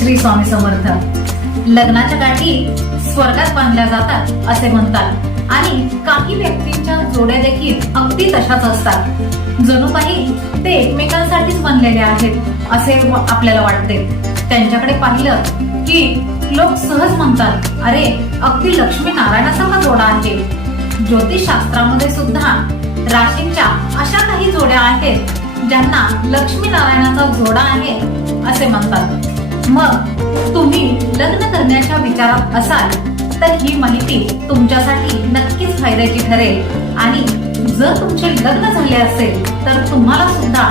श्री स्वामी समर्थ. लग्नाच्या गाठी स्वर्गात बांधल्या जातात असे म्हणतात. आणि काही व्यक्तींच्या जोड्या देखील अगदी तशाच असतात. जणू काही ते एकमेकांसाठीच बनलेले आहेत असे आपल्याला वाटते. त्यांच्याकडे पाहिलं की लोक सहज म्हणतात अरे अगदी लक्ष्मी नारायणासारखा जोडा आहे. ज्योतिषशास्त्रामध्ये सुद्धा राशींच्या अशा काही जोड्या आहेत ज्यांना लक्ष्मी नारायणाचा जोडा आहे असे म्हणतात. मग तुम्ही लग्न करण्याच्या विचारात असाल तर ही माहिती तुमच्यासाठी नक्कीच फायद्याची ठरेल. आणि जर तुमचे लग्न झाले असेल तर तुम्हाला सुद्धा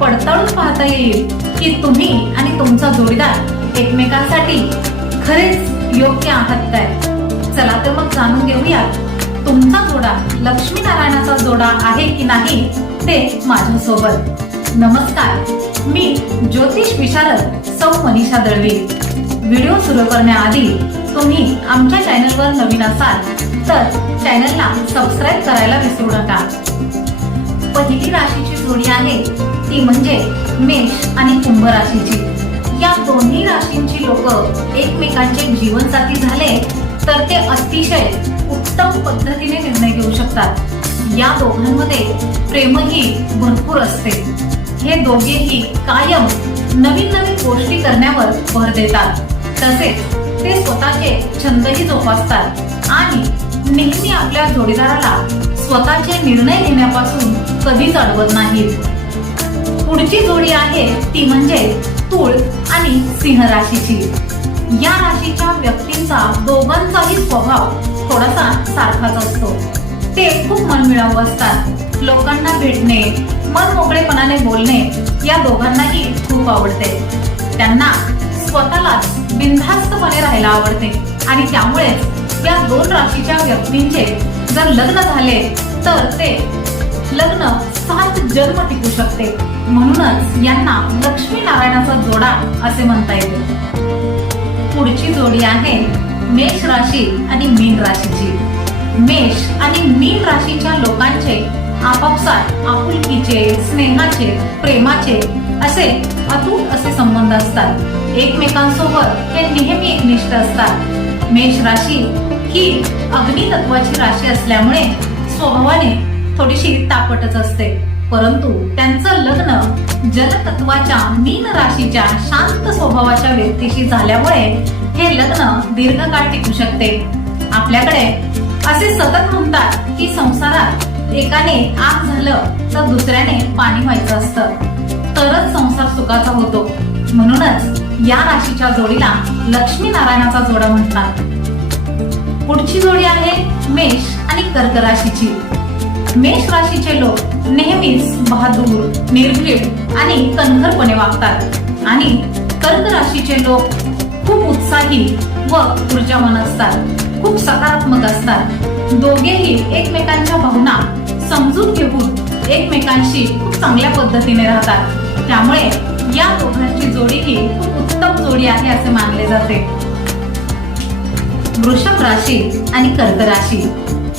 पडताळून पाहता येईल की तुम्ही आणि तुमचा जोडीदार एकमेकांसाठी खरेच योग्य आहात काय? चला तर मग जाणून घेऊया तुमचा जोडा लक्ष्मी नारायणाचा जोडा आहे की नाही ते माझ्यासोबत. नमस्कार. मी ज्योतिष विशारद सौ मनीषा दळवी. व्हिडिओ सुरू करण्याआधी तुम्ही आमच्या चॅनलवर नवीन असाल तर चॅनलला सबस्क्राईब करायला विसरू नका. पहिली राशीची जोडी आहे ती म्हणजे मेष आणि कुंभ राशीची. या दोन्ही राशींची लोक एकमेकांचे जीवनसाथी झाले तर ते अतिशय उत्तम पद्धतीने निर्णय घेऊ शकतात. या दोघांमध्ये प्रेमही भरपूर असते. हे दोघेही कायम नवीन नवीन गोष्टी करण्यावर भर देतात. तसेच ते स्वतःचे छंदही जोपासतात आणि नेहमी आपल्या जोडीदाराला स्वतःचे निर्णय घेण्यापासून कधीच अडवत नाहीत. पुढची जोडी आहे ती म्हणजे तूळ आणि सिंह राशीची. या राशीच्या व्यक्तींचा दोघांचाही स्वभाव थोडासा सारखाच असतो. ते खूप मनमिळावू असतात. लोकांना भेटणे मन मोकळेपणाने बोलणे या दोघांनाही खूप आवडते. त्यांना स्वतःलाच बिनधास्तपणे राहायला आवडते आणि त्यामुळेच या दोन राशीच्या व्यक्तींचे जर लग्न झाले तर ते लग्न सात जन्म टिकू शकते. म्हणूनच यांना लक्ष्मी नारायणाचा जोडा असे म्हणता येते. पुढची जोडी आहे मेष राशी आणि मीन राशीची. मेष आणि मीन राशीच्या लोकांचे आपापसात आपुलकीचे स्नेहाचे प्रेमाचे असे अतूट असे संबंध असतात. एकमेकांसोबत हे नेहमी एकनिष्ठ असतात. मेष राशी ही अग्नी तत्वाची राशी असल्यामुळे स्वभावाने थोडीशी तापटच असते. परंतु त्यांचं लग्न जलतत्वाच्या मीन राशीच्या शांत स्वभावाच्या व्यक्तीशी झाल्यामुळे हे लग्न दीर्घकाळ टिकू शकते. आपल्याकडे असे सतत म्हणतात की संसारात एकाने आग झालं तर दुसऱ्याने पाणी व्हायचं असतं. तरच संसार सुखाचा होतो. म्हणूनच या राशीच्या जोडीला लक्ष्मी नारायणाचा जोडा म्हणतात. पुढची जोडी आहे मेष आणि कर्क राशीची. मेष राशीचे लोक नेहमीच बहादूर निर्भीड आणि कणखरपणे वागतात. आणि कर्क राशीचे लोक खूप उत्साही व ऊर्जावान असतात. खूप सकारात्मक असतात. दोघेही एकमेकांच्या भावना समजून घेऊन एकमेकांशी खूप चांगल्या पद्धतीने राहतात. त्यामुळे या दोघांची जोडी ही खूप उत्तम जोडी आहे असे मानले जाते. वृषभ राशी आणि कर्क राशी.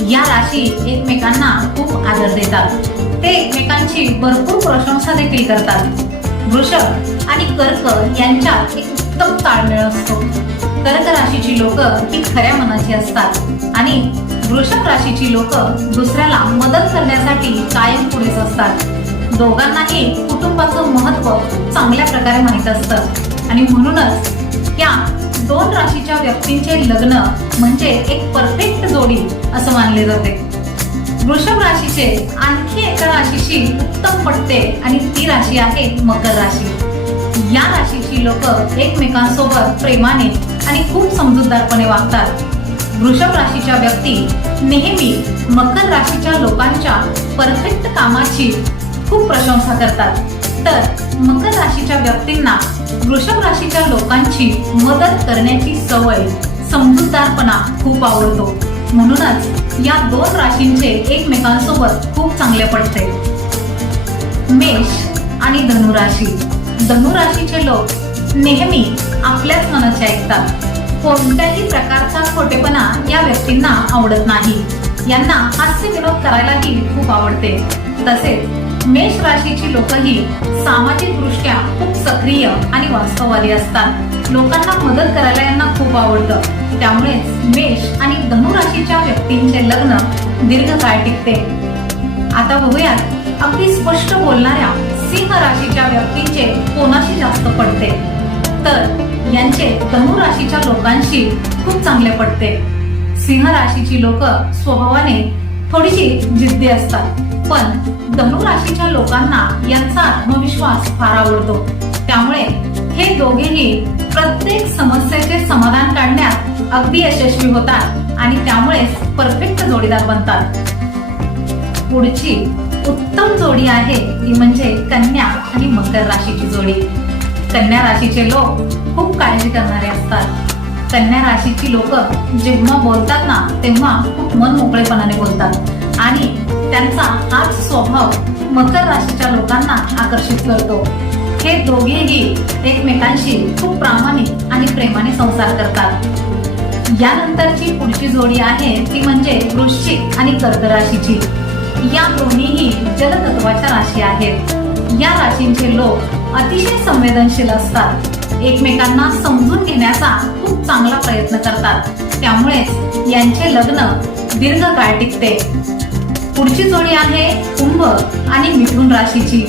या राशी एकमेकांना खूप आदर देतात. ते एकमेकांची भरपूर प्रशंसा देखील करतात. वृषभ आणि कर्क यांच्यात एक कर्क राशीची लोक ही खऱ्या मनाची असतात. आणि वृषभ राशीची लोक दुसऱ्याला मदत करण्यासाठी कायम पुढेच असतात. दोघांनाही कुटुंबाचं महत्त्व चांगल्या प्रकारे माहीत असतं. आणि म्हणूनच या दोन राशीच्या व्यक्तींचे लग्न म्हणजे एक परफेक्ट जोडी असं मानले जाते. वृषभ राशीचे आणखी एका राशीशी उत्तम पडते आणि ती राशी आहे मकर राशी. या राशीची लोक एकमेकांसोबत प्रेमाने आणि खूप समजूतदारपणे वागतात. वृषभ राशीच्या व्यक्ती नेहमी मकर राशीच्या लोकांच्या परफेक्ट कामाची खूप प्रशंसा करतात. तर मकर राशीच्या व्यक्तींना वृषभ राशीच्या लोकांची मदत करण्याची सवय समजूतदारपणा खूप आवडतो. म्हणूनच या दोन राशींचे एकमेकांसोबत खूप चांगले पडते. मेष आणि धनुराशी. धनुराशीचे लोक नेहमी आपल्याच मनाचे ऐकतात. कोणत्याही प्रकारचा खोटेपणा या व्यक्तींना आवडत नाही. यांना हास्य विनोद करायलाही खूप आवडते. तसेच मेष राशीची लोकही सामाजिक दृष्ट्या खूप सक्रिय आणि वास्तववादी असतात. लोकांना मदत करायला यांना खूप आवडतं. त्यामुळेच मेष आणि धनु राशीच्या व्यक्तींचे लग्न दीर्घकाळ टिकते. आता बघूयात अगदी स्पष्ट बोलणाऱ्या सिंह राशीच्या व्यक्तींचे कोणाशी जास्त पडते? तर यांचे धनु राशीच्या लोकांशी खूप चांगले पडते. सिंह राशीची लोक स्वभावाने थोडीशी जिद्दी असतात पण धनु राशीच्या लोकांना यांचा आत्मविश्वास फार आवडतो. त्यामुळे हे दोघेही प्रत्येक समस्येचे समाधान काढण्यात अगदी यशस्वी होतात आणि त्यामुळेच परफेक्ट जोडीदार बनतात. पुढची उत्तम जोडी आहे ती म्हणजे कन्या आणि मकर राशीची जोडी. कन्या राशीचे लोक खूप काळजी करणारे असतात. कन्या राशीची लोक जेव्हा बोलतात ना तेव्हा खूप मन मोकळेपणाने बोलतात. आणि त्यांचा हाच स्वभाव मकर राशीच्या लोकांना आकर्षित करतो. हे दोघेही एकमेकांशी खूप प्रामाणिक आणि प्रेमाने संसार करतात. यानंतरची पुढची जोडी आहे ती म्हणजे वृश्चिक आणि कर्क राशीची. या दोन्हीही जलतत्वाच्या राशी आहेत. या राशींचे लोक अतिशय संवेदनशील असतात. एकमेकांना समजून घेण्याचा खूप चांगला प्रयत्न करतात. त्यामुळेच यांचे लग्न दीर्घकाळ टिकते. पुढची जोडी आहे कुंभ आणि मिथुन राशीची.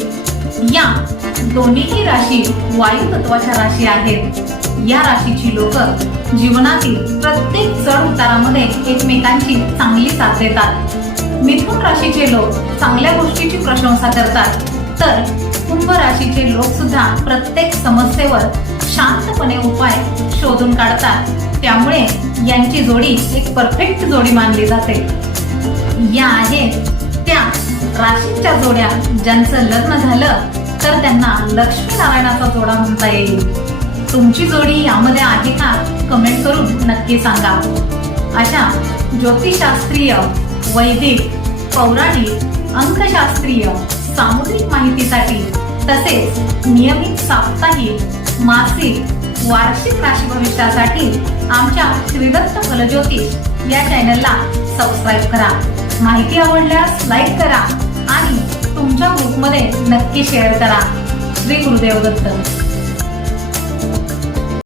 या दोन्हीही राशी वायू तत्वाच्या राशी आहेत. या राशीची लोक जीवनातील प्रत्येक चढ उतारामध्ये एकमेकांची चांगली साथ देतात. मिथुन राशीचे लोक चांगल्या गोष्टीची प्रशंसा करतात. तर कुंभ राशीचे लोक सुद्धा प्रत्येक समस्येवर शांतपणे उपाय शोधून काढतात. त्यामुळे यांची जोडी एक परफेक्ट जोडी मानली जाते. या आहेत त्या राशीच्या जोड्या. ज्यांचं लग्न झालं तर त्यांना लक्ष्मी नारायणाचा जोडा म्हणता येईल. तुमची जोडी यामध्ये आहे का? कमेंट करून नक्की सांगा. अशा ज्योतिषशास्त्रीय वैदिक पौराणिक अंकशास्त्रीय सामुद्रिक माहितीसाठी तसेच नियमित साप्ताहिक मासिक वार्षिक राशी भविष्यासाठी आमच्या श्रीदत्त फलज्योतिष या चॅनलला सबस्क्राईब करा. माहिती आवडल्यास लाईक करा आणि तुमच्या ग्रुपमध्ये नक्की शेअर करा. श्री गुरुदेव दत्त.